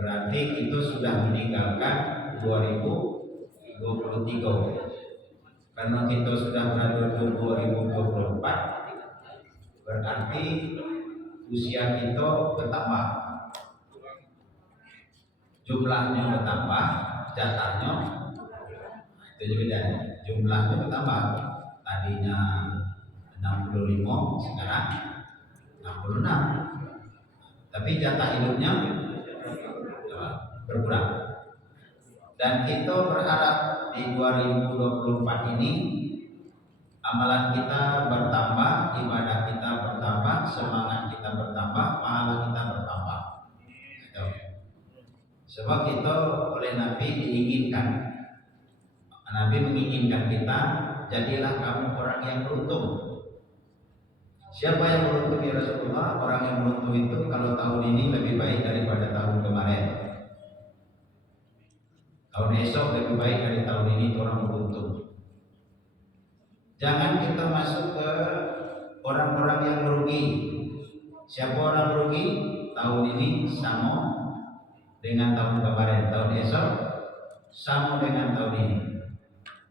berarti itu sudah meninggalkan 2023. Karena kita sudah berada di 2024, berarti usia kita bertambah, jumlahnya bertambah, jatahnya itu juga jumlahnya bertambah. Tadinya 65, sekarang 66, tapi jatah hidupnya berkurang. Dan kita berharap di 2024 ini amalan kita bertambah, ibadah kita bertambah, semangat kita bertambah, pahala kita bertambah. Sebab kita oleh Nabi diinginkan, Nabi menginginkan kita, jadilah kamu orang yang beruntung. Siapa yang beruntung ya Rasulullah? Orang yang beruntung itu kalau tahun ini lebih baik daripada tahun kemarin, tahun esok lebih baik dari tahun ini, itu orang beruntung. Jangan kita masuk ke orang-orang yang merugi. Siapa orang merugi? Tahun ini sama dengan tahun kemarin, tahun esok sama dengan tahun ini.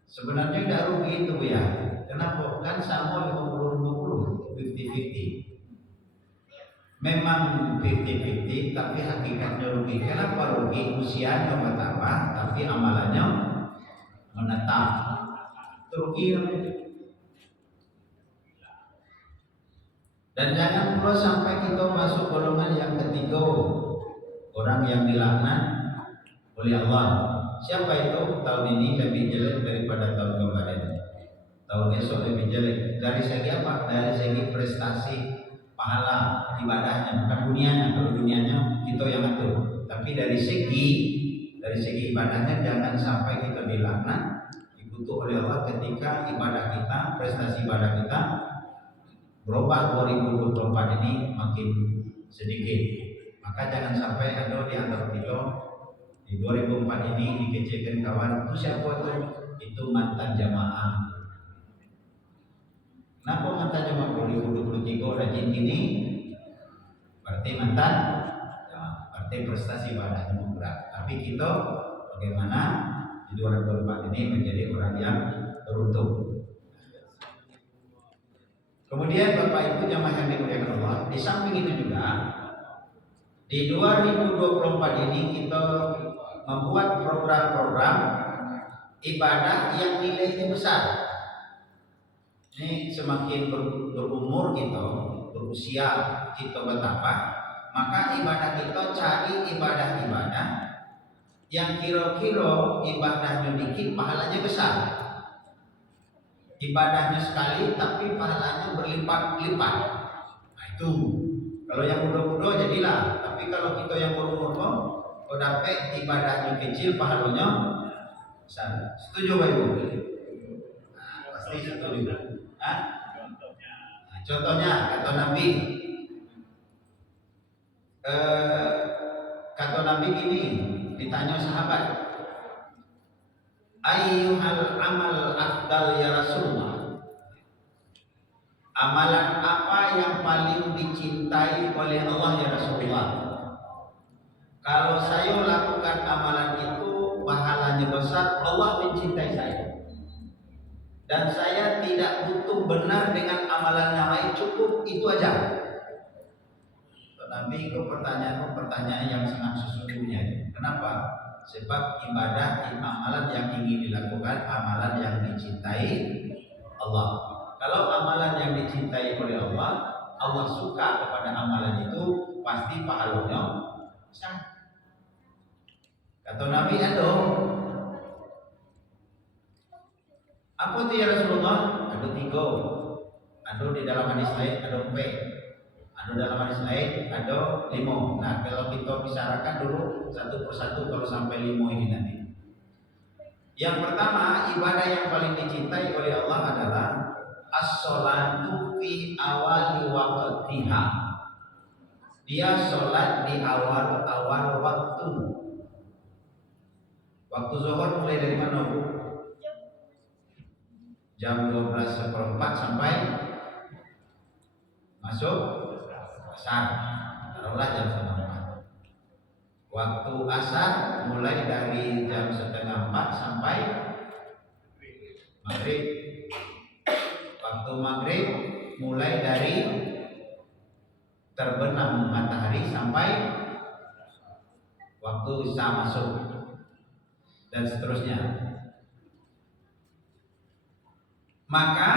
Sebenarnya tidak rugi itu ya. Kenapa? Kan sama 50-50, 50-50. Memang 50-50, tapi hakikatnya rugi. Kenapa rugi? Usianya bertambah, tapi amalannya menetap. Rugi. Dan jangan pula sampai kita masuk golongan yang ketiga, orang yang dilaknat oleh Allah. Siapa itu? Tahun ini lebih jelek daripada tahun kemarin, tahun esok lebih jelek. Dari segi apa? Dari segi prestasi, pahala, ibadahnya, bukan dunianya. Kalau dunianya kita yang atur, tapi dari segi ibadahnya jangan sampai kita dilaknat, dikutuk oleh Allah ketika ibadah kita, prestasi ibadah kita berubah 2024 ini makin sedikit. Maka jangan sampai ada di antara kita di 2004 ini dikecewakan kawan. Itu siapa tuh? Itu mantan jamaah. Kenapa mantan jamaah 2023 rajin gini? Berarti mantan jamaah, berarti prestasi ibadahnya berat. Tapi kita bagaimana di 2004 ini menjadi orang yang beruntung. Kemudian Bapak Ibu jamaah yang dimuliakan Allah, di samping itu juga di 2024 ini kita membuat program-program ibadah yang nilainya besar. Ini semakin berumur kita, berusia kita bertambah, maka ibadah kita cari ibadah-ibadah yang kira-kira ibadahnya dikit, pahalanya besar. Ibadahnya sekali tapi pahalanya berlipat-lipat. Nah itu kalau yang muda-muda jadilah. Tapi kalau kita yang berumur, kalau dapat ibadahnya kecil, pahalanya besar. Setuju Bapak Ibu? Nah, pasti setuju. Nah, contohnya kata Nabi, kata Nabi gini, ditanya sahabat, ayyuhal amal afdal ya Rasulullah, amalan apa yang paling dicintai oleh Allah ya Rasulullah? Kalau saya lakukan amalan itu pahalanya besar, Allah mencintai saya, dan saya tidak butuh benar dengan amalan yang lain, cukup itu aja. Nabi itu pertanyaan yang sangat sesungguhnya. Kenapa? Sebab ibadah amalan yang ingin dilakukan amalan yang dicintai Allah. Kalau amalan yang dicintai oleh Allah, Allah suka kepada amalan itu, pasti pahalanya besar. Kata Nabi, ada apa itu ya Rasulullah? Ada 3. Ada di dalam hadis lain ada 4. Ada dalam hadis lain ada 5. Nah kalau kita bicarakan dulu satu persatu kalau sampai 5 ini nanti. Yang pertama, ibadah yang paling dicintai oleh Allah adalah as-sholatu fi awali waqtiha. Dia sholat di awal-awal waktu. Waktu zuhur mulai dari mana Bu? Jam 12:04 sampai masuk asar. Taruhlah jam 9. Waktu asar mulai dari jam 3:30 sampai maghrib. Waktu maghrib mulai dari terbenam matahari sampai waktu isya masuk, dan seterusnya. Maka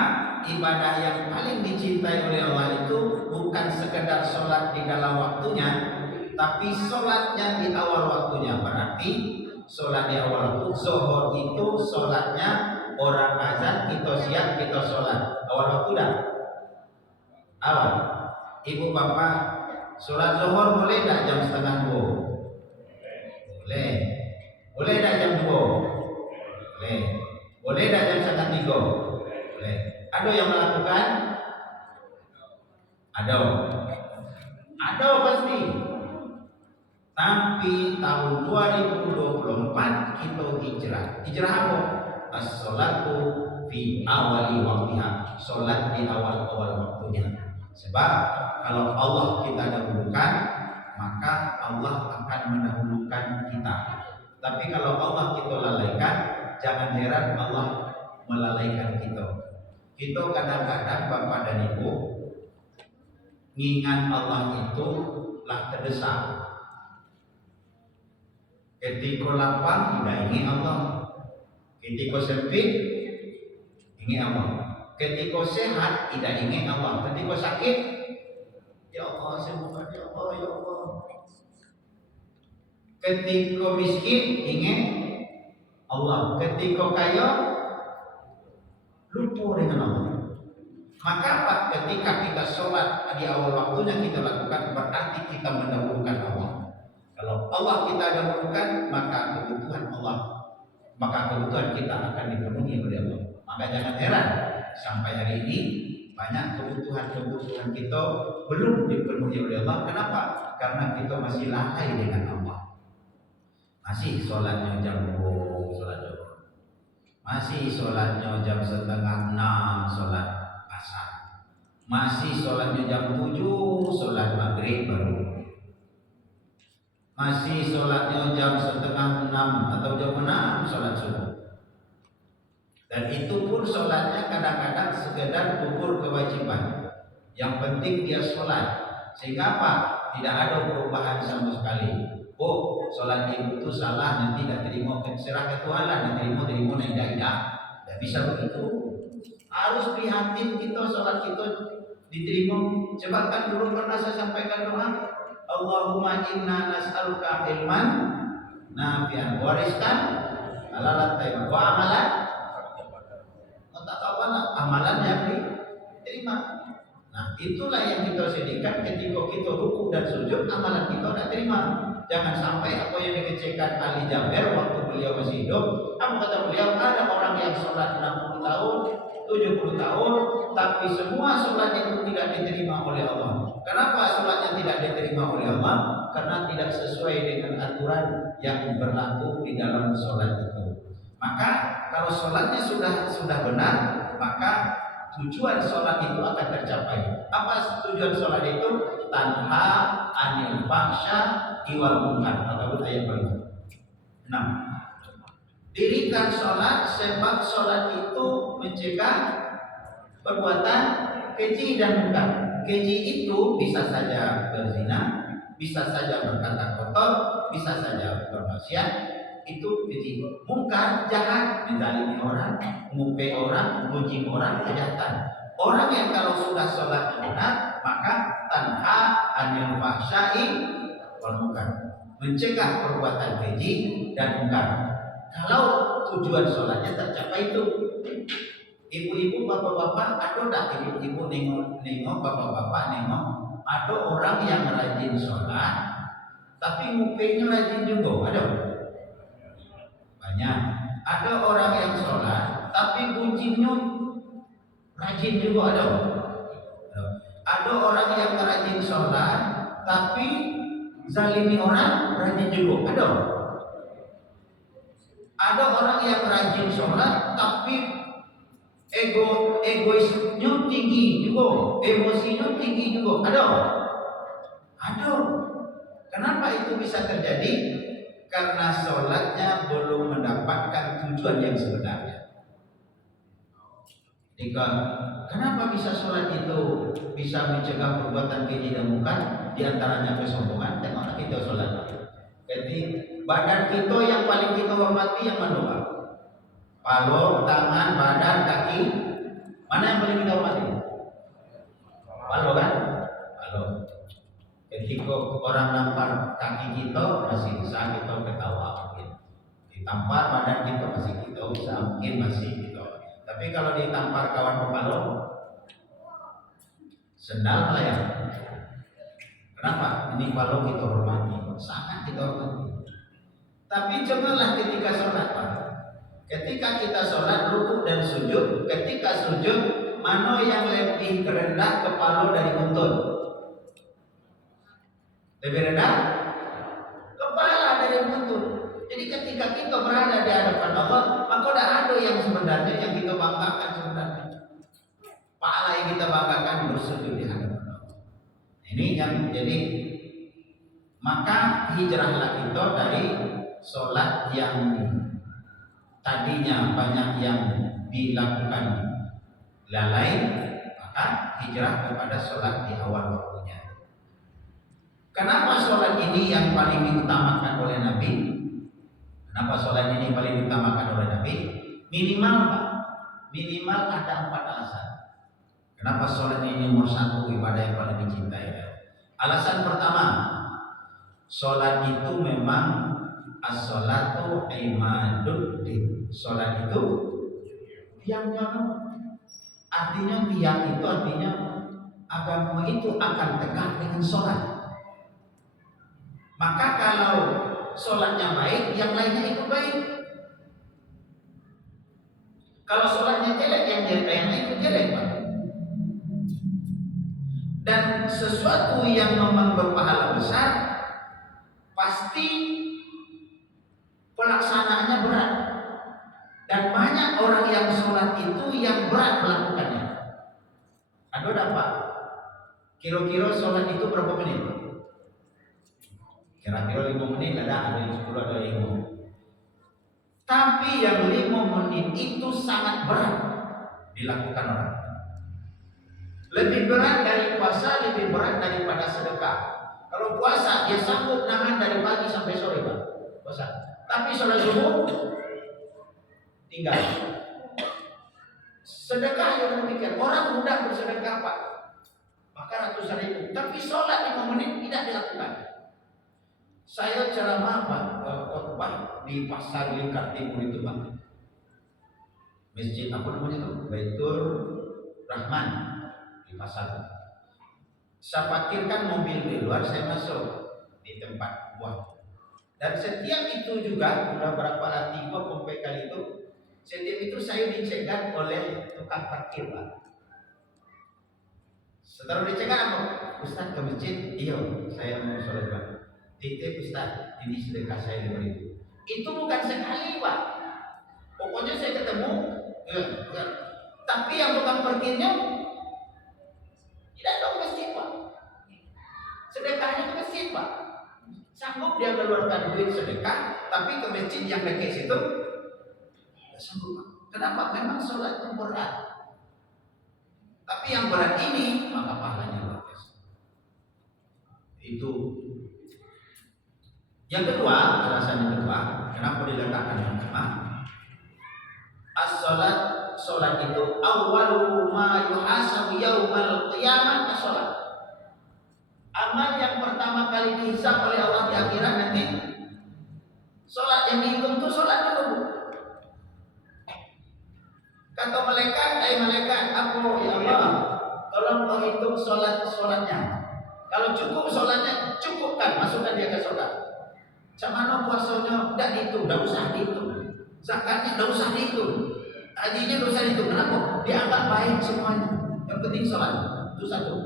ibadah yang paling dicintai oleh Allah itu bukan sekedar sholat di dalam waktunya, tapi sholatnya di awal waktunya. Berarti sholat di awal waktu, zuhur itu sholatnya orang azan, kita siap, kita sholat awal waktu dah. Awal. Ibu bapak sholat zuhur boleh tak jam 1:30? Boleh. Boleh tak jam 2? Boleh. Boleh tak jam 1:30? Boleh. Ada yang melakukan? Ada pasti. Tapi tahun 2024 kita hijrah. Hijrah apa? As-sholatu fi awali waktiha. Sholat di awal-awal waktunya. Sebab kalau Allah kita dahulukan, maka Allah akan mendahulukan kita. Tapi kalau Allah kita lalaikan, jangan heran Allah melalaikan kita. Kita kadang-kadang Bapak dan Ibu ngingat Allah itu lah terdesak. Ketika lapang tidak ingin Allah, ketika sempit ingin Allah, ketika sehat tidak ingin Allah, ketika sakit ya Allah sembuhkan ya Allah ya Allah, ketika miskin ingin Allah, ketika kaya lupa dengan Allah. Maka Pak, ketika kita sholat di awal waktunya kita lakukan, berarti kita mendahulukan Allah. Kalau Allah kita dahulukan, maka kebutuhan kita akan dipenuhi oleh Allah. Maka jangan heran sampai hari ini banyak kebutuhan kita belum dipenuhi oleh Allah. Kenapa? Karena kita masih lalai dengan Allah. Masih sholatnya jam 2 sholat zuhur, masih sholatnya jam 5:30 sholat asar, masih sholatnya jam 7 sholat maghrib baru, masih sholatnya jam 5:30 atau jam 6 sholat subuh. Dan itu pun sholatnya kadang-kadang sekedar gugur kewajiban. Yang penting dia sholat. Sehingga apa? Tidak ada perubahan sama sekali. Oh, sholat ibu itu salah, nanti tidak terima, serah ke Tuhan lah, nanti terima, tidak. Tidak bisa begitu. Harus prihatin kita sholat kita diterima. Sebab kan dulu pernah saya sampaikan doa, Allahumma inna nas'aluka ilman nafi'an wa rizqan halalan thayyiban wa amalan. Tak tahu amalan yang diterima. Nah, itulah yang kita sediakan ketika kita rukuk dan sujud, amalan kita tidak terima. Jangan sampai apa yang dikecilkan Ali Jaber waktu beliau masih hidup. Apa kata beliau? Ada orang yang sholat 60 tahun, 70 tahun, tapi semua sholat itu tidak diterima oleh Allah. Kenapa sholatnya tidak diterima oleh Allah? Karena tidak sesuai dengan aturan yang berlaku di dalam sholat itu. Maka kalau sholatnya sudah benar, maka tujuan sholat itu akan tercapai. Apa tujuan sholat itu? Tanha anil fahsya wal munkar, atau ayat kelima. 6. Dirikan sholat sebab sholat itu mencegah perbuatan keji dan munkar. Keji itu bisa saja berzina, bisa saja berkata kotor, bisa saja bermaksiat. Itu keji. Munkar jahat, menzalimi orang, ngupe orang, muji orang, kejahatan. Orang yang kalau sudah sholat benar, maka tanha anil fahsya'i wal munkar, mencegah perbuatan keji dan munkar. Kalau tujuan sholatnya tercapai itu. Ibu-ibu, bapak-bapak, ada tak ibu-ibu nengok, bapak-bapak nengok, ada orang yang rajin sholat, tapi ngupenya rajin juga, ada? Banyak. Ada orang yang sholat, tapi buncinya rajin juga, ada? Ada orang yang rajin sholat, tapi zalimi orang rajin juga, ada? Ada orang yang rajin sholat, tapi egoisnya tinggi juga, emosinya tinggi juga, ada? Kenapa itu bisa terjadi? Karena sholatnya belum mendapatkan tujuan yang sebenarnya. Jika kenapa bisa sholat itu bisa mencegah perbuatan keji dan munkar, di antaranya kesombongan. Tengoklah kita sholat. Jadi badan kita yang paling kita hormati yang mana, Pak? Palung, tangan, badan, kaki. Mana yang paling kita hormati? Palung kan? Palung. Ketika orang nampar kaki kita masih bisa kita ketawa mungkin. Ditampar badan kita masih kita bisa mungkin masih kita. Tapi kalau ditampar kawan kepala, sendal melayang. Kenapa? Ini kalau kita hormati, sangat kita hormati. Tapi janganlah ketika sholat, Pak. Ketika kita sholat, rukuk dan sujud, ketika sujud, mana yang lebih rendah kepala dari buntut? Lebih rendah kepala dari buntut. Jadi ketika kita berada di hadapan Allah, maka tidak ada yang sebenarnya yang kita banggakan sebenarnya. Pahala yang kita banggakan bersujud di hadapan Allah. Ini yang jadi maka hijrahlah kita dari sholat yang tadinya banyak yang dilakukan lalai, maka hijrah kepada sholat di awal waktunya. Kenapa sholat ini yang paling diutamakan oleh Nabi? Kenapa sholat ini paling diutamakan oleh Nabi? Minimal, Pak. Minimal ada 4 alasan. Kenapa sholat ini nomor 1 ibadah yang paling dicintai? Alasan pertama, sholat itu memang as-sholatu imaduddin. Sholat itu tiangnya, artinya tiang itu artinya agama itu akan tegak dengan sholat. Maka kalau sholatnya baik, yang lainnya ikut baik. Kalau sholatnya jelek, yang lainnya ikut jelek, Pak. Dan sesuatu yang memang berpahala besar, pasti pelaksanaannya berat. Dan banyak orang yang sholat itu yang berat melakukannya. Ada dapat? Kira-kira sholat itu berapa menit? Kira-kira 5 menit ada yang 10 ada yang 5. Tapi yang 5 menit itu sangat berat dilakukan orang. Lebih berat dari puasa, lebih berat daripada sedekah. Kalau puasa dia sanggup nahan dari pagi sampai sore, Pak. Puasa. Tapi sholat subuh tinggal. Sedekah yang demikian. Orang mudah bersedekah, Pak. Maka ratusan ribu. Tapi sholat 5 menit tidak dilakukan. Saya ceramah khotbah di pasar Lingkar Timur itu, Pak. Masjid apa namanya itu? Baitur Rahman di pasar. Saya parkirkan mobil di luar, saya masuk di tempat buah. Dan setiap itu juga sudah berapa kali 3 kali itu, setiap itu saya dicegat oleh tukang parkir, Pak. Setelah dicegat apa? Ustaz ke masjid? Iya, saya mau sholat, Pak. Titip Ustaz, ini sedekah saya 5.000. Itu bukan sekali, Pak. Pokoknya saya ketemu, tapi yang tukang parkirnya tidak tahu masjid, Pak. Sedekahnya ke masjid, Pak. Sanggup dia keluarkan duit sedekah, tapi ke masjid yang dekat situ tidak sanggup, Pak. Kenapa? Memang sholat itu berat. Tapi yang berat ini maka pahalanya luar biasa. Itu. Yang kedua, alasan yang kedua, kenapa diletakkan yang jemaah? Sholat itu awwalu ma yuhasabu yaumal qiyamah as-sholat. Amal yang pertama kali dihisab oleh Allah di akhirat nanti sholat. Yang dihitung itu sholat dulu. Kata malaikat, malaikat, aku ya Allah, tolong kau hitung sholatnya. Kalau cukup sholatnya, cukupkan, masukkan dia ke sholat. Sama puasanya tidak dihitung, tidak usah dihitung. Zakatnya tidak usah dihitung. Hajinya tidak usah dihitung. Kenapa? Dianggap baik semuanya. Yang penting sholat. Itu satu.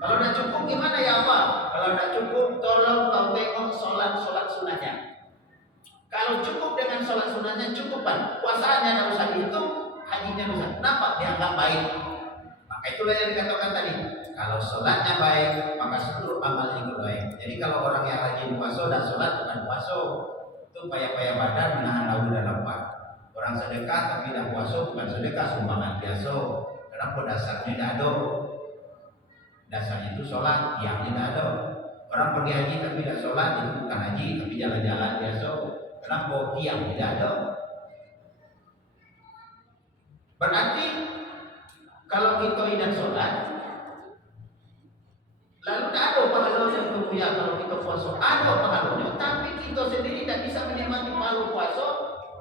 Kalau tidak cukup gimana ya Allah? Kalau tidak cukup, tolong kau tengok sholat sunatnya. Kalau cukup dengan sholat sunatnya, cukupkan. Puasanya tidak usah dihitung, hajinya tidak usah. Kenapa? Dianggap baik. Maka itulah yang dikatakan tadi, kalau sholatnya baik maka seluruh amalnya ikut baik. Jadi kalau orang yang rajin puasa dan sholat bukan puasa, itu payah-payah badan menahan lauk dan lapar. Orang sedekah tapi tidak puasa bukan sedekah, sumbangan biasa. Kenapa? Dasarnya tidak ada. Dasarnya itu sholat, yang tidak ada. Orang pergi haji tapi tidak sholat, itu bukan haji tapi jalan-jalan biasa. Kenapa? Yang tidak ada. Berarti kalau kita tidak sholat, lalu tidak ada pahalanya untuk ya kalau kita puasa. Ada pahalanya, tapi kita sendiri tidak bisa menikmati pahala puasa,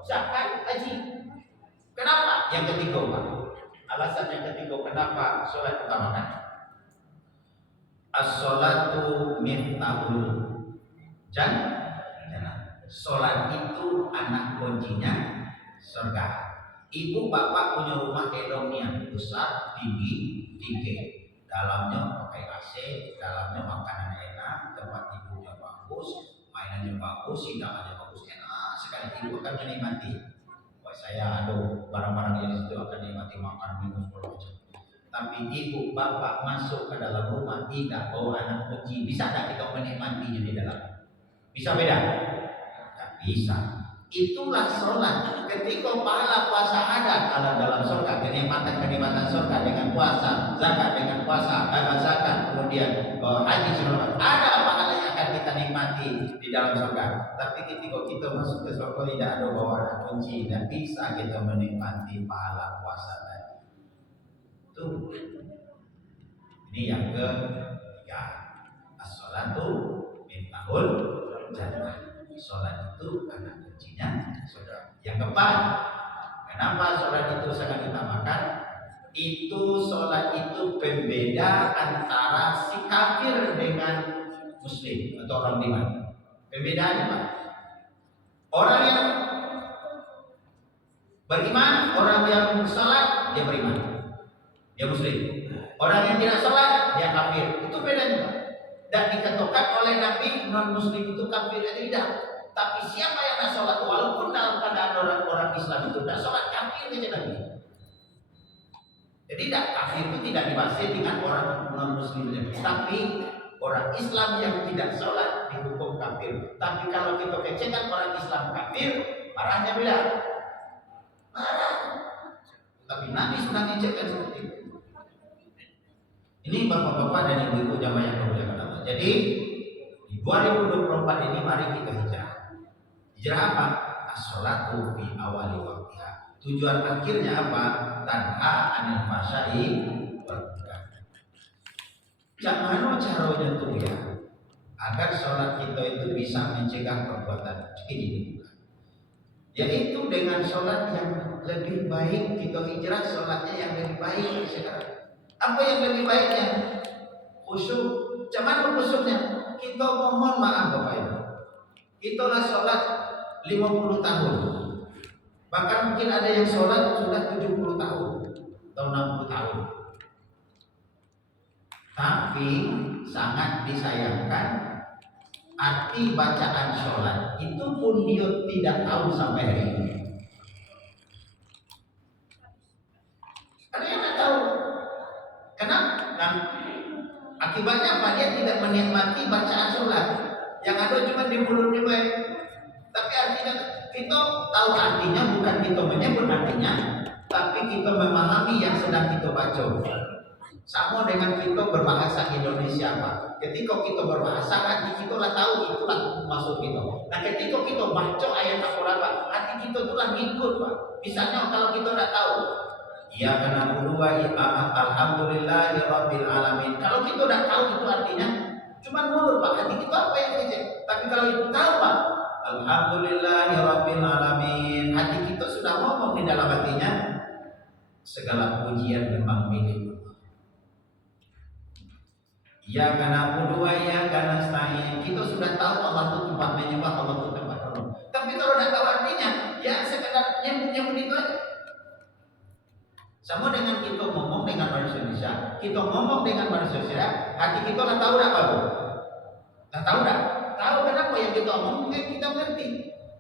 zakat, haji. Kenapa? Yang ketiga, Pak. Alasan yang ketiga kenapa sholat utamakan. As-sholatu miftahul jannah. Sholat itu anak kuncinya surga. Ibu bapak punya rumah elongnya besar, tinggi. Dalamnya pakai AC, dalamnya makanan enak, tempat tidurnya bagus, mainannya bagus, hidangannya bagus, enak sekali. Ibu akan menikmati. Wah, saya ada barang-barang yang itu akan menikmati makan minum segala macam. Tapi ibu bapak masuk ke dalam rumah tidak bawa anak kunci, bisa tak kita menikmatinya di dalam? Bisa beda? Tak bisa. Itulah sholat. Ketika pahala puasa ada kalau dalam surga, kenikmatan surga dengan puasa, zakat dengan puasa, zakat, kemudian haji surga, ada pahala yang akan kita nikmati di dalam surga. Tapi ketika kita masuk ke surga tidak ada bawa anak kunci, tidak bisa kita menikmati pahala puasa tadi. Itu. Ini yang ketiga. As-sholatu miftahul jannah. Sholat itu anak kuncinya saudara. Yang keempat, kenapa sholat itu sangat utamakan? Itu sholat itu pembeda antara si kafir dengan muslim atau orang beriman. Pembedaannya Pak. Orang yang beriman, orang yang sholat dia beriman, dia muslim. Orang yang tidak sholat dia kafir. Itu bedanya Pak. Dan dikatakan oleh Nabi non muslim itu kafir atau tidak. Tapi siapa yang tidak sholat, walaupun dalam keadaan orang Islam itu tidak sholat, kafir saja Nabi. Jadi tidak kafir itu tidak dibahas dengan orang non muslim. Tapi orang Islam yang tidak sholat dihukum kafir. Tapi kalau kita kecekan orang Islam kafir, marahnya bila? Marah. Tapi Nabi sudah ngecekkan seperti itu. Ini bapak-bapak dan ibu-ibu jamaah yang bermulia Allah. Jadi di 2024 ini mari kita hijrah. Hijrah apa? As-sholatu fi awali waqtiha. Tujuan akhirnya apa? Tanha anil fahsya'i wal munkar. Bagaimana caranya tuh ya? Agar sholat kita itu bisa mencegah perbuatan ini. Yaitu dengan sholat yang lebih baik, kita hijrah sholatnya yang lebih baik sekarang. Apa yang lebih baiknya? Khusyuk. Cuman khusyuknya kita mohon maaf Bapak Ibu. Kita lah sholat 50 tahun. Bahkan mungkin ada yang sholat sudah 70 tahun atau 60 tahun. Tapi sangat disayangkan arti bacaan sholat itu pun dia tidak tahu sampai hari ini. Ada yang tidak tahu. Kenapa? Nah, akibatnya apa? Dia tidak menikmati bacaan sholat. Yang ada cuma di mulutnya baik. Tapi artinya kita tahu artinya, bukan kita menyebut artinya, tapi kita memahami yang sedang kita baca. Sama dengan kita berbahasa Indonesia Pak. Ketika kita berbahasa, hati kita lah tahu itulah maksud kita. Nah ketika kita baca ayat Al-Quran Pak, hati kita itulah ngikut Pak. Misalnya kalau kita tidak tahu, ya karena berdua alhamdulillahi rabbil alamin. Kalau kita udah tahu itu artinya, cuma mulut Pak, hati kita apa yang dicek. Tapi kalau itu tahu Pak, alhamdulillahi rabbil alamin, hati kita sudah ngomong di dalam hatinya, segala pujian memang milik Allah. Ya karena berdua ya karena nasta'in, kita sudah tahu Allah itu tempat menyembah, Allah itu tempat tolong. Tapi kalau tidak tahu artinya, ya sekedar nyebut itu aja. Sama dengan kita ngomong dengan bahasa Indonesia, kita ngomong dengan bahasa Indonesia, hati kita lah tahu apa bu? Lah tahu tak? Tahu kenapa yang kita ngomong mungkin kita ngerti.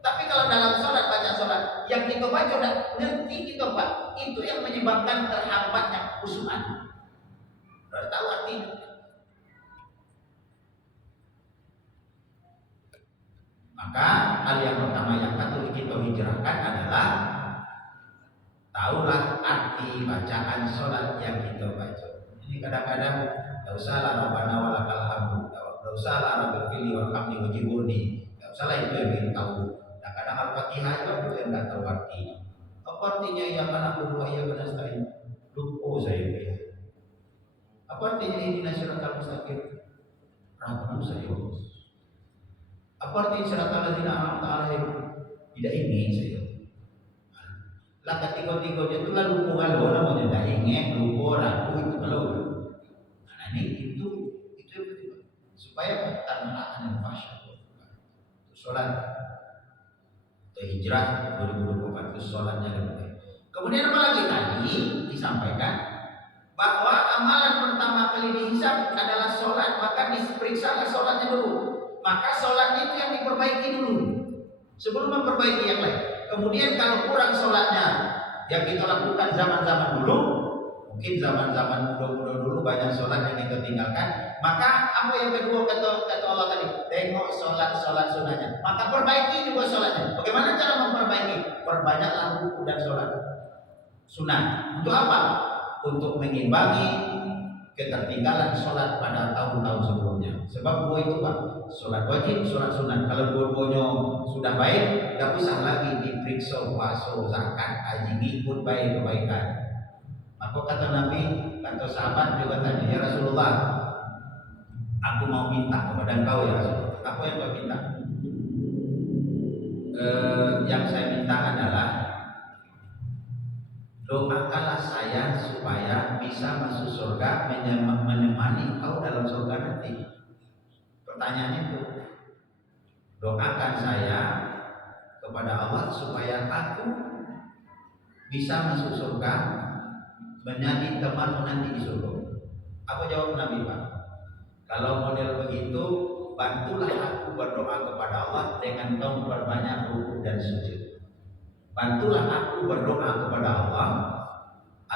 Tapi kalau dalam sholat, baca sholat, yang kita baca udah ngerti kita Pak, itu yang menyebabkan terhambatnya khusyukan. Udah tahu artinya. Maka hal yang pertama yang patut kita hijrahkan adalah tahulah arti bacaan sholat yang kita baca. Ini kadang-kadang tidak usahlah Rabbana walakal hamdu, tidak usahlah Rabbil fili warhamni wajiburni, tidak usahlah itu yang kita tahu. Kadang-kadang Al-Fatihah itu aku yang tidak tahu artinya. Apa artinya ya kana berdoa ya nasta'in? Lupa saya ya. Apa artinya ihdinas siratal mustaqim? Ragu saya. Apa artinya siratal ladzina an'amta 'alaihim? Tidak ingin saya. Lah ketiga-tiganya itu lalu kalau namanya tidak ingin, lupa, ragu itu kalau. Nah ini itu supaya tanpa anil fasya. Sholat atau hijrah 2024 itu sholatnya lebih. Kemudian apa lagi tadi disampaikan bahwa amalan pertama kali dihisab adalah sholat, maka diperiksa sholatnya dulu. Maka sholat itu yang diperbaiki dulu sebelum memperbaiki yang lain. Kemudian kalau kurang sholatnya yang kita lakukan zaman-zaman dulu, mungkin zaman-zaman muda-muda dulu banyak sholat yang kita tinggalkan, maka apa yang kedua kata Allah tadi, tengok sholat sunahnya, maka perbaiki juga sholatnya. Bagaimana cara memperbaiki? Perbanyaklah ruku dan sholat sunah. Untuk apa? Untuk mengimbangi ketertinggalan sholat pada tahun-tahun sebelumnya. Sebab dua itu Pak, sholat wajib, sholat sunat. Kalau dua-duanya sudah baik, tidak usah lagi diperiksa puasa, zakat, haji, ngikut baik kebaikan. Maka kata Nabi, kata sahabat juga tanya, ya Rasulullah, aku mau minta kepada engkau ya Rasulullah. Apa yang kau minta? Yang saya minta adalah doakanlah saya supaya bisa masuk surga, menemani kau dalam surga nanti. Pertanyaannya itu, doakan saya kepada Allah supaya aku bisa masuk surga, menjadi teman nanti di surga. Apa jawab Nabi Pak? Kalau model begitu, bantulah aku berdoa kepada Allah dengan kau memperbanyak ruku dan sujud. Bantulah aku berdoa kepada Allah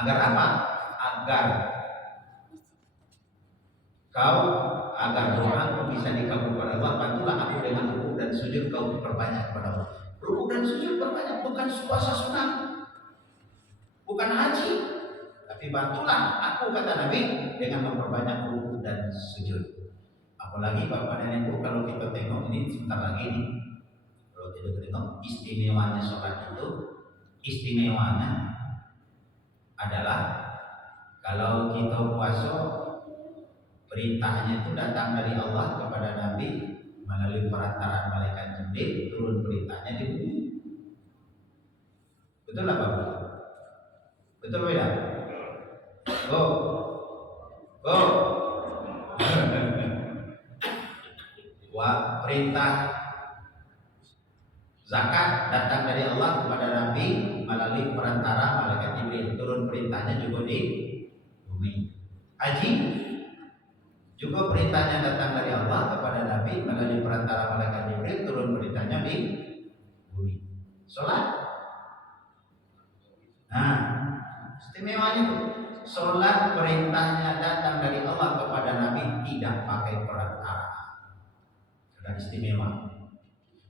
agar apa? Agar doaku bisa dikabulkan Allah. Bantulah aku dengan ruku dan sujud kau perbanyak kepada Allah. Ruku dan sujud perbanyak, bukan puasa sunat, bukan haji, tapi bantulah aku, kata Nabi, dengan memperbanyak ruku dan sujud. Apalagi Bapak dan Ibu, kalau kita tengok ini sebentar lagi nih, kalau kita tengok istimewanya sholat itu, istimewanya adalah kalau kita puasa, perintahnya itu datang dari Allah kepada Nabi melalui perantaraan malaikat Jibril, turun perintahnya di bumi. Betul apa? Betul beda? Go. Wah, perintah zakat datang dari Allah kepada Nabi melalui perantara malaikat Jibril, turun perintahnya juga di bumi. Haji juga perintahnya datang dari Allah kepada Nabi melalui perantara malaikat Jibril, turun perintahnya di bumi. Sholat, nah istimewanya itu sholat perintahnya datang dari Allah kepada Nabi, tidak pakai perantara. Sudah istimewa.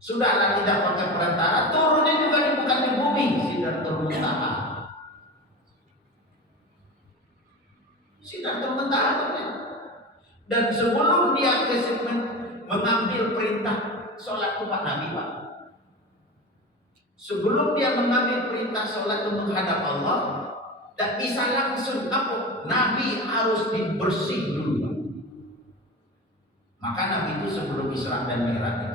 Sudahlah tidak pakai perantara, turunnya juga bukan di bumi, Sidratul Muntaha. Sidratul Muntaha. Dan sebelum dia mengambil perintah sholat itu Pak Nabi Pak, sebelum dia mengambil perintah sholat untuk menghadap Allah, tak bisa langsung apa? Nabi harus dibersih dulu Pak. Maka Nabi itu sebelum Isra dan Mi'raj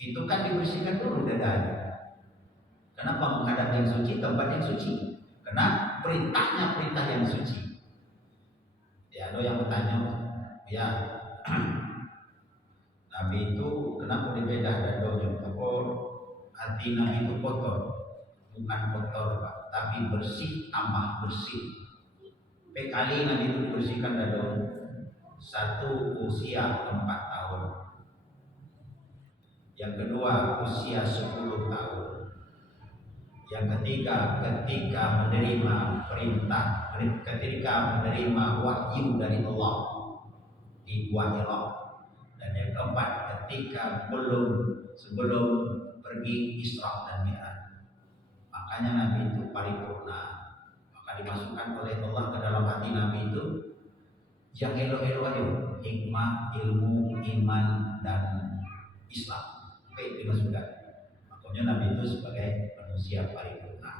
itu kan dibersihkan dulu dadanya. Kenapa? Menghadap yang suci, tempat yang suci. Karena perintahnya perintah yang suci. Ya, ada yang bertanya, ya Nabi itu kenapa dibedah dadanya? Apa hati Nabi itu kotor? Bukan kotor Pak, tapi bersih tambah bersih. Kali Nabi itu bersihkan dadanya. Satu, usia 4 tahun. Yang kedua, usia 10 tahun. Yang ketiga, ketika menerima perintah, ketika menerima wahyu dari Allah di Gua Hira. Dan yang keempat, ketika sebelum pergi Isra dan Mi'raj. Makanya Nabi itu paripurna. Maka dimasukkan oleh Allah ke dalam hati Nabi itu yang elo-elo aja, hikmah, ilmu, iman, dan Islam. Oke, dimasukkan. Makanya Nabi itu sebagai manusia paripurna.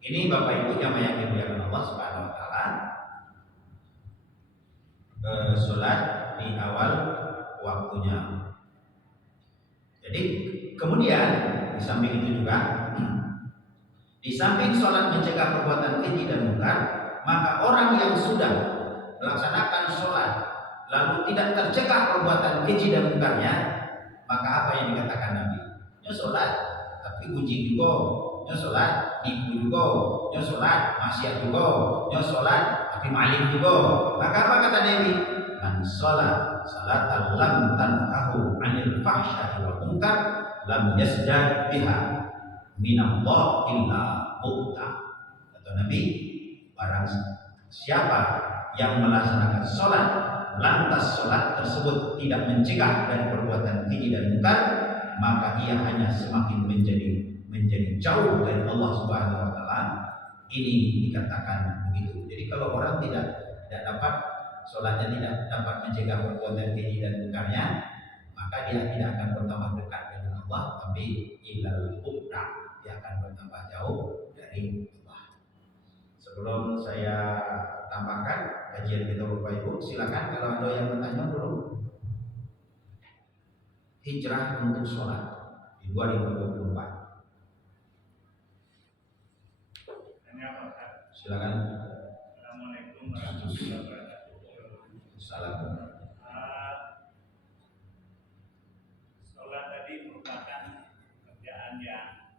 Ini Bapak Ibu jamaah yang dimuliakan Allah Subhanahu wa taala. Salat di awal waktunya. Jadi kemudian di samping itu juga, di samping sholat mencegah perbuatan keji dan munkar, maka orang yang sudah melaksanakan sholat lalu tidak tercegah perbuatan keji dan munkarnya, maka apa yang dikatakan Nabi? Nya sholat tapi uji juga, nya sholat nipu juga, nya sholat maksiat juga, nya sholat tapi maling juga. Maka apa kata Nabi? Man sholat salatan lam tanhahu anil fahsya'i wal munkar lam yasdad biha minallah illa bu'ta. Kata Nabi, barang siapa yang melaksanakan sholat lantas sholat tersebut tidak mencegah dari perbuatan keji dan munkar, maka ia hanya semakin menjadi jauh dari Allah Subhanahu wa taala. Ini dikatakan begitu. Jadi kalau orang tidak dapat sholatnya, tidak dapat mencegah perbuatan keji dan munkarnya, maka dia tidak akan bertambah dekat dengan Allah, tapi ilal bu'ta, dia akan bertambah jauh dari Allah. Sebelum saya tambahkan kajian kita Bapak Ibu, silakan kalau ada yang bertanya dulu. Hijrah untuk sholat di 2024. Silakan. Assalamualaikum warahmatullahi wabarakatuh. Salam. Sholat tadi merupakan kerjaan yang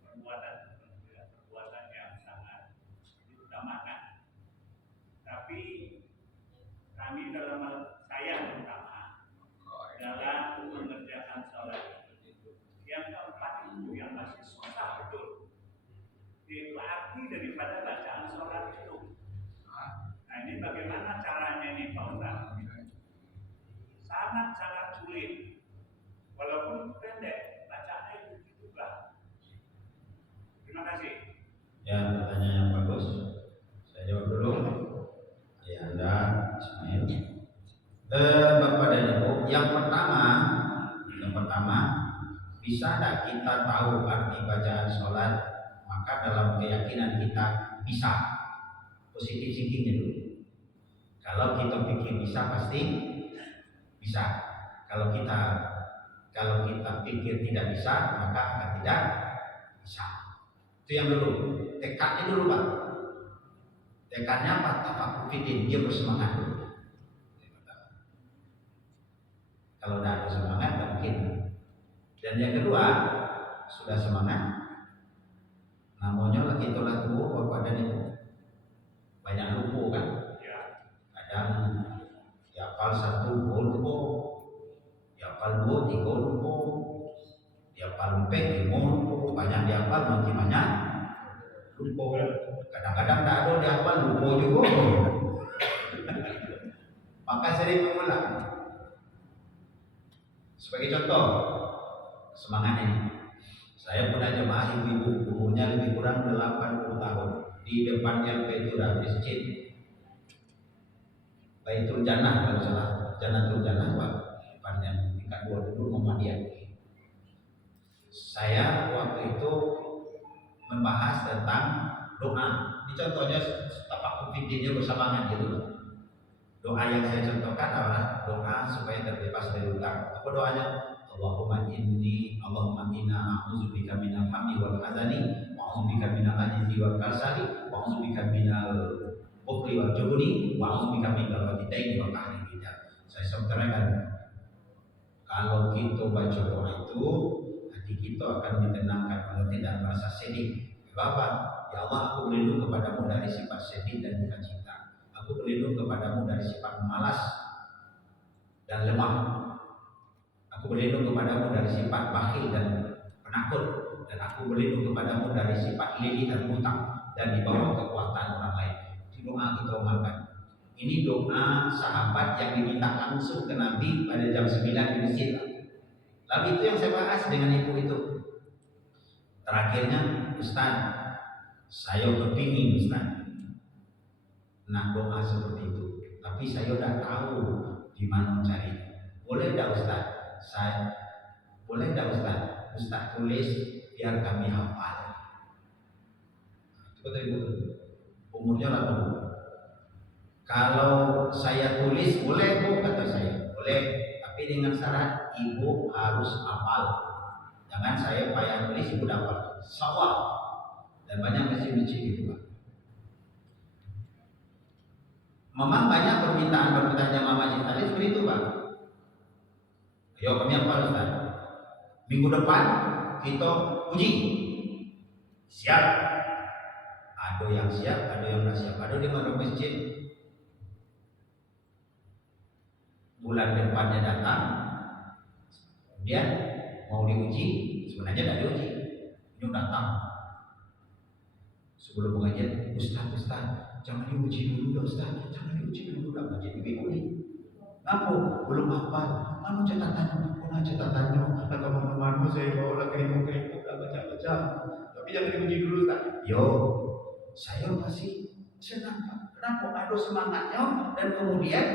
perbuatan yang sangat diutamakan. Tapi kami saya terutama dalam mengerjakan sholat yang keempat itu yang masih susah betul. Itu arti daripada bacaan sholat itu. Nah ini bagaimana caranya ini Pak Ustaz? Sangat-sangat sulit. Walaupun pendek, bacaannya itu juga. Terima kasih. Ya, pertanyaan yang bagus. Saya jawab dulu. Ya, Anda Ismail. Bapak dan Ibu, yang pertama, bisa tidak kita tahu arti bacaan sholat? Maka dalam keyakinan kita bisa. Positif thinkingnya dulu. Kalau kita pikir bisa, pasti bisa. Kalau kita pikir tidak bisa, maka akan tidak bisa. Itu yang dulu. Tekadnya dulu Pak. Tekadnya apa? Tafakur fitin, dia bersemangat dulu. Kalau tidak ada semangat, tidak mungkin. Dan yang kedua, sudah semangat, namanya lagi tolak tubuh Bapak dan Ibu. Banyak lupa kan? Kadang hafal 1 lupa, hafal 2, 3 lupa, hafal 4, 5 lupa, banyak dihafal makin banyak lupa. Kadang-kadang tak ada dihafal lupa juga. Maka sering mengulang. Sebagai contoh, semangat ini. Saya punya jemaah ibu-ibu, umurnya lebih kurang 80 tahun. Di depan LP itu ada masjid Baitul Jannah, kalau salah Jannatul Jannah Pak, depannya tingkat 2 dulu Muhammadiyah. Saya waktu itu membahas tentang doa. Ini contohnya tapak fitinnya bersamaan gitu. Doa yang saya contohkan adalah doa supaya terbebas dari hutang. Apa doanya? Allahumma inna a'udzubika minal hammi wal hazani wa a'udzubika minal ajzi wal kasali wa a'udzubika minal bukhli wal jubni wa a'udzubika minal ghadabi wa qahri rijal. Saya sampaikan, kalau kita baca doa itu, hati kita akan ditenangkan, kalau tidak merasa sedih. Bapak, ya Allah, aku berlindung kepadamu dari sifat sedih dan duka cita. Aku berlindung kepadamu dari sifat malas dan lemah. Aku berlindung kepadamu dari sifat bakhil dan penakut. dan aku berlindung kepadamu dari sifat lili dan hutang dan di bawah kekuatan orang lain. Di doa kita umatkan. Ini doa sahabat yang diminta langsung ke Nabi pada jam 9 di Mesir. Lalu itu yang saya bahas dengan ibu itu. Terakhirnya, Ustaz, saya kepingin Ustaz. Nah, doa seperti itu. Tapi saya udah tahu di mana cari. Boleh tak Ustaz? Boleh tak Ustaz? Ustaz tulis biar kami hafal. Kata ibu, umurnya 80. Kalau saya tulis boleh Bu, kata saya. Boleh, tapi dengan syarat ibu harus hafal. Jangan saya payah tulis ibu dapat. Sawah. Dan banyak masjid-masjid gitu Pak. Memang banyak permintaan jamaah masjid tadi seperti itu Pak. Ayo kami hafal Ustaz. Minggu depan kita uji. Siap. Ada yang siap, ada yang tidak siap. Ada di mana masjid. Bulan depannya datang, kemudian mau diuji, sebenarnya tidak diuji. Ini datang. Sebelum pengajian, Ustaz, jangan diuji dulu dah Ustaz, jangan diuji dulu dah pengajian ibu ini. Ngapu? Belum hafal. Mana catatannya? Mana catatannya? Ada kemana-mana saya bawa lagi keripuk dah baca. Tapi jangan diuji dulu Ustaz. Yo, saya masih senang Pak. Kenapa? Ada semangatnya dan kemudian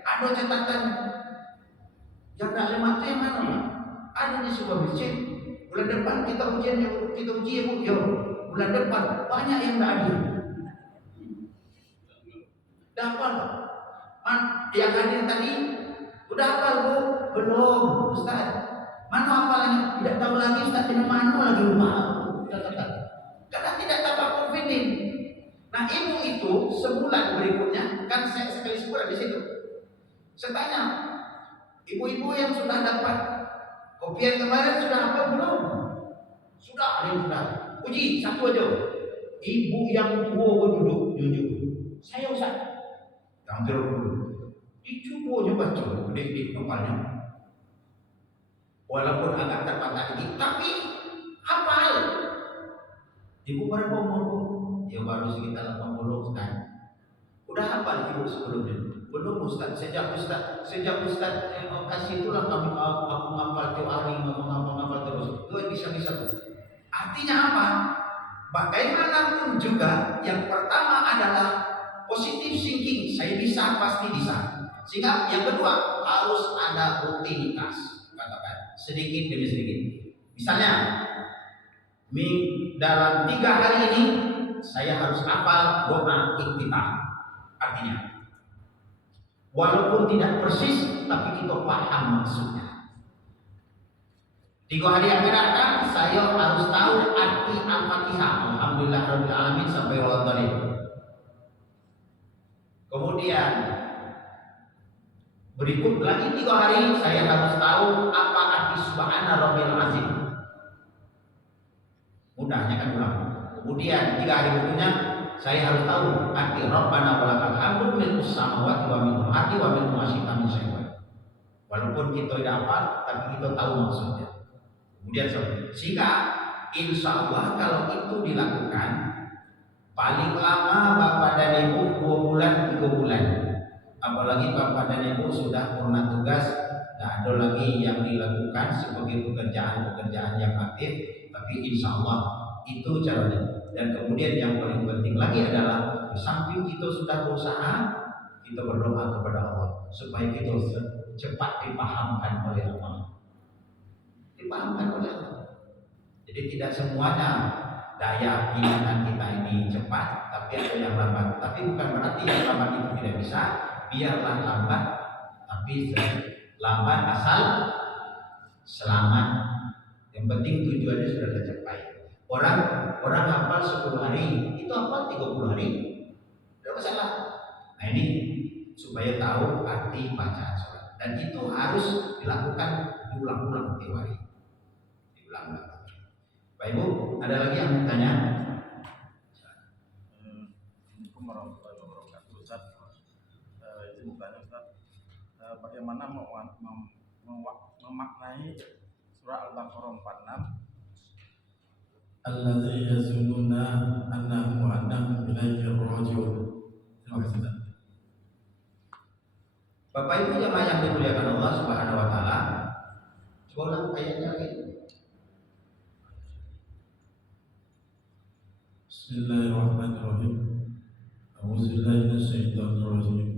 ada catatan. Yang tak lima itu yang mana Pak? Ada di sebuah masjid. Bulan depan kita uji ya Bu. Yo, bulan depan banyak yang tak hadir. Dapat Pak. Yang hadir tadi udah hafal Bu? Belum Ustaz. Mana hafalannya? Tidak tahu lagi Ustaz, di mana lagi rumah. Karena tidak dapat confident. Nah ibu itu sebulan berikutnya kan saya sekali sebulan di situ. Saya tanya, ibu-ibu yang sudah dapat kopian kemarin sudah apa belum? Sudah, ada yang sudah. Uji satu aja. Ibu yang tua duduk jujur. Saya Ustaz. Yang dulu. Dicoba baca gede-gede kepalanya. Walaupun agak terpatah dikit, tapi hafal. Ibu berapa umur Bu? Ya baru sekitar 80 Ustaz. Udah hafal ibu sebelumnya? Belum Ustaz. Sejak Ustaz kasih itulah kami aku hafal tiap hari, ngapal terus. Itu bisa tuh. Artinya apa? Bagaimanapun juga yang pertama adalah positive thinking. Saya bisa, pasti bisa. Sehingga yang kedua harus ada rutinitas. Katakan sedikit demi sedikit. Misalnya dalam 3 hari ini saya harus hafal doa iftitah. Artinya walaupun tidak persis tapi kita paham maksudnya. 3 hari yang akan datang saya harus tahu arti Al-Fatihah. Alhamdulillahirabbil alamin sampai waladhdallin. Kemudian berikut lagi 3 hari saya harus tahu apa arti Subhana Rabbil Azim. Mudahnya kan ulang. Kemudian 3 hari berikutnya saya harus tahu arti Rabbana walakal hamdu milkus samawati wa milkul ardi wa milku ma syi'ta min syai'in. Walaupun kita tidak hafal tapi kita tahu maksudnya. Kemudian sehingga insya Allah kalau itu dilakukan paling lama Bapak dan Ibu 2 bulan 3 bulan. Apalagi Bapak dan Ibu sudah purna tugas, tidak ada lagi yang dilakukan sebagai pekerjaan yang aktif, tapi insya Allah itu caranya. Dan kemudian yang paling penting lagi adalah di samping kita sudah berusaha, kita berdoa kepada Allah supaya kita cepat dipahamkan oleh Allah. Dipahamkan oleh Allah. Jadi tidak semuanya daya ingatan kita ini cepat, tapi ada yang lambat. Tapi bukan berarti yang lambat itu tidak bisa. Biarlah lambat, tapi lambat asal selamat. Yang penting tujuannya sudah tercapai. Orang hafal 10 hari, itu hafal 30 hari, tidak masalah. Nah ini supaya tahu arti bacaan sholat. Dan itu harus dilakukan diulang-ulang tiap hari. Diulang-ulang. Pak Ibu, ada lagi yang bertanya? Assalamualaikum warahmatullahi wabarakatuh. Ustaz, izin bertanya Ustaz, bagaimana memaknai surah Al-Baqarah 46 Allazi yazunnuna annahum wa annahum ilaihi raji'un. Terima kasih Ustaz. Bapak Ibu jamaah yang dimuliakan Allah Subhanahu wa taala, coba ulang ayatnya lagi. Bismillahirrahmanirrahim. A'udzubillahi minasyaitonir rajim.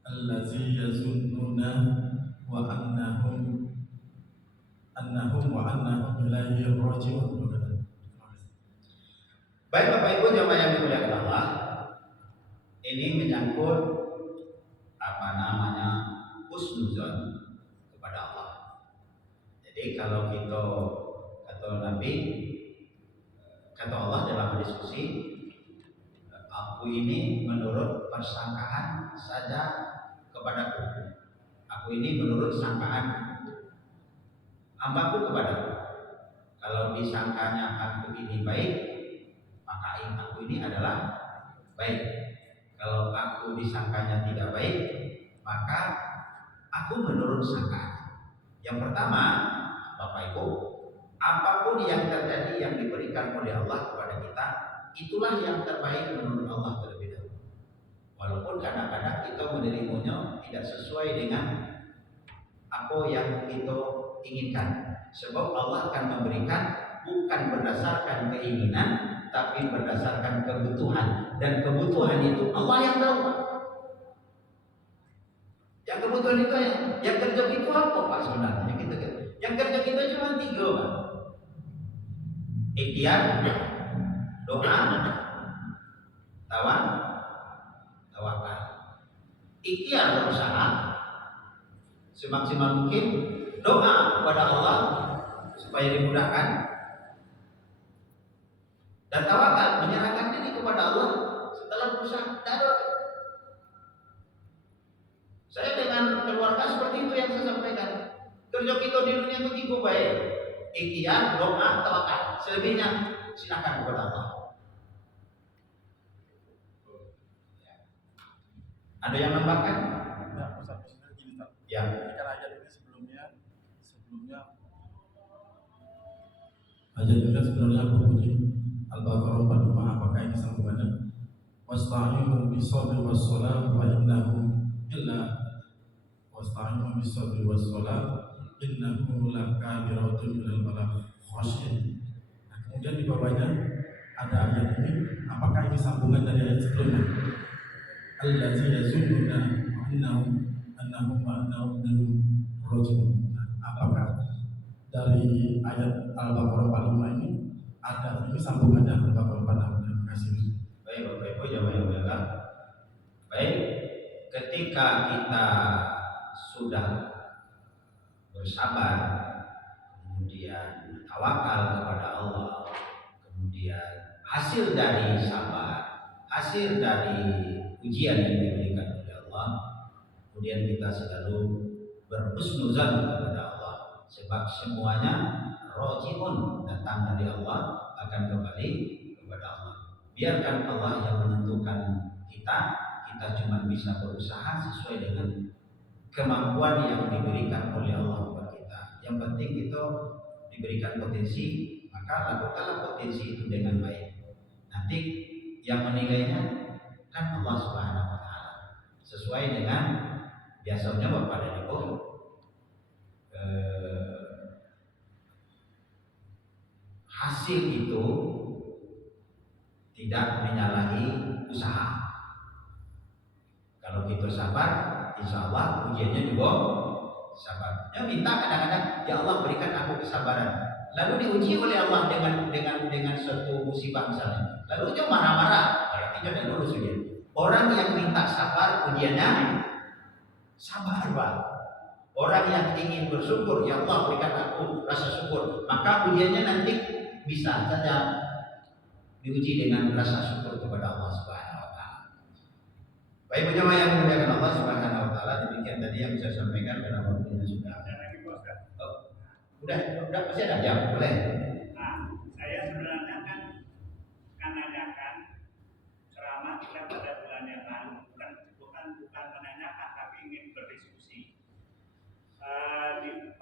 Allazi yazunnuna wa annahum wa annahum ilaihi raji'un. Baik Bapak Ibu jamaah yang dimuliakan Allah, ini menyangkut husnuzon kepada Allah. Jadi kalau kita kata Nabi, kata Allah dalam diskusi, aku ini menurut persangkaan saja kepadaku. Aku ini menurut sangkaan hambaku kepadaku. Kalau disangkanya aku ini baik, maka aku ini adalah baik. Kalau aku disangkanya tidak baik, maka aku menurut sangkaan. Yang pertama, Bapak Ibu, apapun yang terjadi yang diberikan oleh Allah kepada kita, itulah yang terbaik menurut Allah terlebih dahulu. Walaupun kadang-kadang kita menerimanya tidak sesuai dengan apa yang kita inginkan. Sebab Allah akan memberikan bukan berdasarkan keinginan, tapi berdasarkan kebutuhan. Dan kebutuhan itu Allah yang tahu. Yang kebutuhan itu yang kerja itu apa Pak sebenarnya? Yang kerja kita cuma 3 Pak. Ikhtiar, doa, tawakal. Ikhtiar berusaha semaksimal mungkin, doa kepada Allah supaya dimudahkan, dan tawakal menyerahkan diri kepada Allah setelah berusaha. Saya dengan keluarga seperti itu yang saya sampaikan. Kerja kita di dunia itu 3 baik: ikhtiar, doa, tawakal. Selebihnya silakan kepada Allah. Ada yang nambahkan? Nah, Ustaz, gini Ustaz. Ya. Ini kan ayat ini sebelumnya ayat ini sebelumnya berbunyi Al-Baqarah 45. Apakah ini sambungannya? Wasta'inu bis-sabri was-salah wa innahu lakabiratun minal balagh khasyin. Nah, kemudian di bawahnya ada ayat ini. Apakah ini sambungan dari ayat sebelumnya? Allazi yazunnuna annahum raji'un. Apakah dari ayat Al-Baqarah 45 ini ada ini sambungannya Al-Baqarah 46? Terima kasih. Baik Bapak Ibu jamaah yang mulia. Baik, ketika kita sudah bersabar, kemudian tawakal kepada Allah, kemudian hasil dari sabar, hasil dari ujian yang diberikan oleh Allah, kemudian kita selalu berhusnuzan kepada Allah, sebab semuanya rojiun, datang dari Allah, akan kembali kepada Allah. Biarkan Allah yang menentukan kita cuma bisa berusaha sesuai dengan kemampuan yang diberikan oleh Allah kepada kita. Yang penting itu diberikan potensi, maka lakukanlah potensi itu dengan baik. Nanti yang menilainya kan Allah Subhanahu wa taala. Sesuai dengan biasanya Bapak dan Ibu, hasil itu tidak menyalahi usaha. Kalau kita sabar, insya Allah ujiannya juga sabar. Ya minta kadang-kadang, ya Allah berikan aku kesabaran. Lalu diuji oleh Allah dengan suatu musibah misalnya. Lalu dia marah-marah, berarti dia tidak lulus ujian. Orang yang minta sabar ujiannya sabar Pak. Orang yang ingin bersyukur, ya Allah berikan aku rasa syukur, maka ujiannya nanti bisa saja diuji dengan rasa syukur kepada Allah Subhanahu wa taala. Baik jemaah yang dimuliakan Allah Subhanahu wa taala, demikian tadi yang bisa saya sampaikan karena waktunya sudah. Udah masih ada jam, boleh. Nah, saya sebenarnya kan menanyakan ceramah kita pada bulan yang lalu, bukan menanyakan tapi ingin berdiskusi.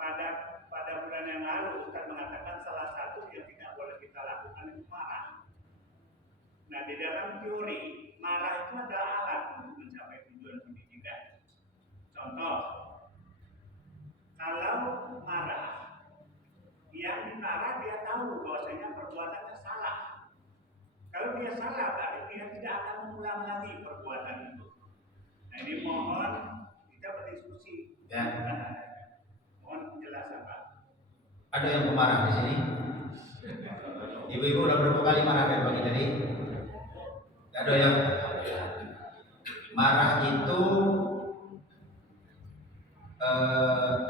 Pada bulan yang lalu Ustaz mengatakan di dalam teori marah itu adalah alat untuk mencapai tujuan pendidikan. Contoh, kalau marah, yang dimarah dia tahu bahwasanya perbuatannya salah. Kalau dia salah, berarti dia tidak akan mengulang lagi perbuatan itu. Nah ini mohon kita berdiskusi. Ya. Mohon penjelasan Pak. Ada yang pemarah di sini? Ibu-ibu udah berapa kali marah kayak pagi tadi? Ada yang marah itu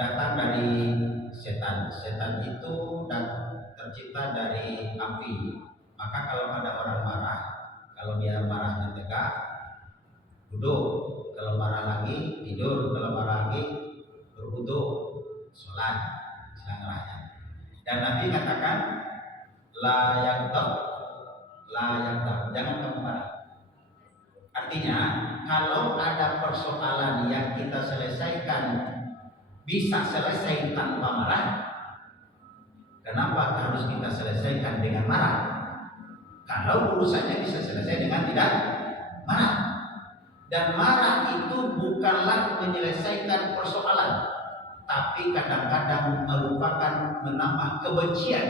datang dari setan. Setan itu tercipta dari api. Maka kalau ada orang marah, kalau dia marahnya tegak, duduk. Kalau marah lagi, tidur. Kalau marah lagi, berwudu, sholat, selangkahnya. Dan Nabi katakan, la yaghtab, jangan kamu marah. Artinya, kalau ada persoalan yang kita selesaikan bisa selesai tanpa marah, kenapa harus kita selesaikan dengan marah? Kalau urusannya bisa selesai dengan tidak marah. Dan marah itu bukanlah menyelesaikan persoalan, tapi kadang-kadang merupakan menambah kebencian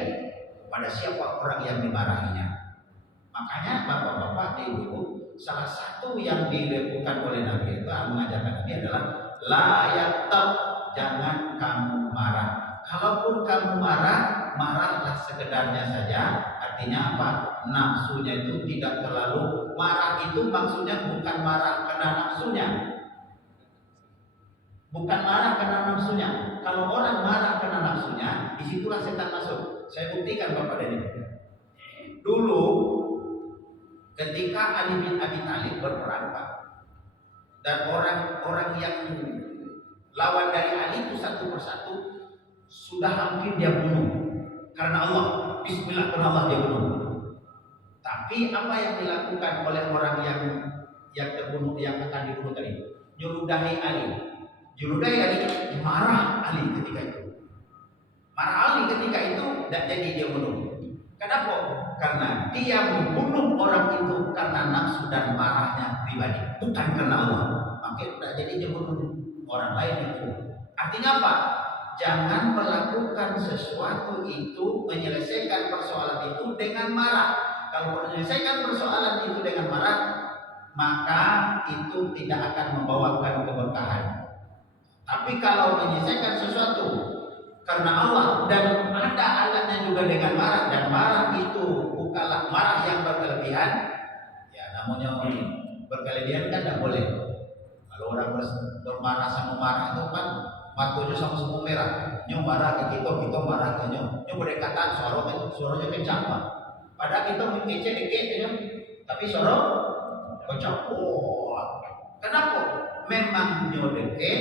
pada siapa orang yang dimarahinya. Makanya bapak-bapak, ibu-ibu, salah satu yang dilakukan oleh Nabi itu mengajarkan Nabi adalah la yaghtab, jangan kamu marah. Kalaupun kamu marah, marahlah sekedarnya saja. Artinya apa? Nafsunya itu tidak terlalu marah. Itu maksudnya bukan marah karena nafsunya. Bukan marah karena nafsunya. Kalau orang marah karena nafsunya, disitulah setan masuk. Saya buktikan Bapak dan Ibu. Dulu ketika Ali bin Abi Thalib berperang, Pak, dan orang-orang yang lawan dari Ali itu satu persatu sudah hampir dia bunuh karena Allah. Bismillah, karena Allah dia bunuh. Tapi apa yang dilakukan oleh orang yang terbunuh, yang akan dibunuh tadi? Nyurudahi Ali. Nyurudahi Ali, marah Ali ketika itu. Marah Ali ketika itu dan jadi dia bunuh. Kenapa? Karena dia membunuh orang itu karena nafsu dan marahnya pribadi, bukan karena Allah. Makanya jadi dia bunuh orang lain itu. Artinya apa? Jangan melakukan sesuatu itu, menyelesaikan persoalan itu dengan marah. Kalau menyelesaikan persoalan itu dengan marah, maka itu tidak akan membawakan keberkahan. Tapi kalau menyelesaikan sesuatu karena Allah dan ada alatnya juga dengan marah, dan marah itu bukanlah marah yang berkelebihan, ya namanya berkelebihan kan tidak boleh. Kalau orang bermarah sama marah itu kan matunya sama merah. Nyo marah ke kita marah ke nyo berdekatan, suaranya kencang Pak. Padahal kita mengece deket tapi suara kencang. Oh, kenapa? Memang nyo deket,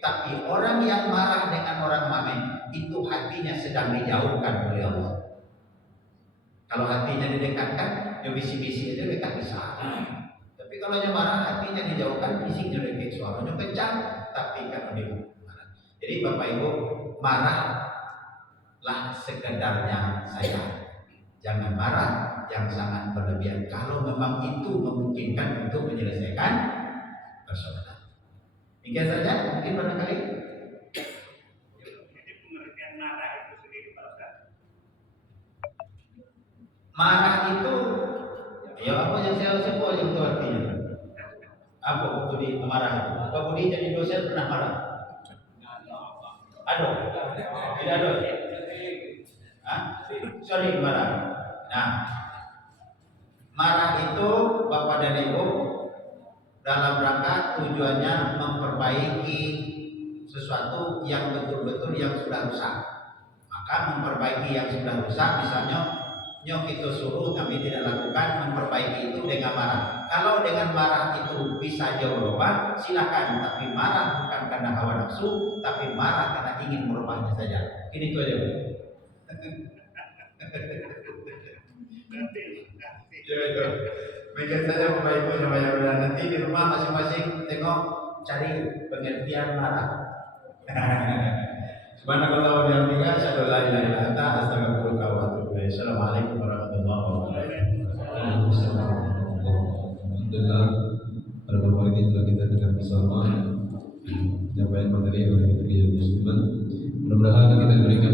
tapi orang yang marah dengan orang mamen itu hatinya sedang dijauhkan oleh Allah. Kalau hatinya didekatkan, ya bisi-bisi aja dekat bisa. Tapi kalau dia marah, hatinya dijauhkan, fisiknya dekat, suaranya kencang, tapi kan dia marah. Jadi Bapak Ibu, marahlah sekedarnya saja. Jangan marah yang sangat berlebihan. Kalau memang itu memungkinkan untuk menyelesaikan persoalan. Demikian saja, mungkin barangkali. Jadi pengertian marah itu sendiri Pak Ustaz. Marah itu, ya apa yang saya sebut yang itu artinya? Apa Budi marah itu? Apa Budi jadi dosen pernah marah? Aduh, tidak ada. Hah? Sorry, marah. Nah, marah itu Bapak dan Ibu dalam rangka tujuannya memperbaiki sesuatu yang betul-betul yang sudah rusak. Maka memperbaiki yang sudah rusak, misalnya nyok itu suruh kami tidak lakukan, memperbaiki itu dengan marah. Kalau dengan marah itu bisa jauh berubah, silakan. Tapi marah bukan karena hawa nafsu, tapi marah karena ingin merubahnya saja. Ini itu aja. Bikin saja Bapak Ibu supaya udah nanti di rumah masing-masing tengok cari pengertian marah. Subhanakallah wa bihamdika asyhadu an la ilaha illa anta astaghfiruka wa atubu ilaik. Assalamualaikum warahmatullahi wabarakatuh. Mudah-mudahan kita diberikan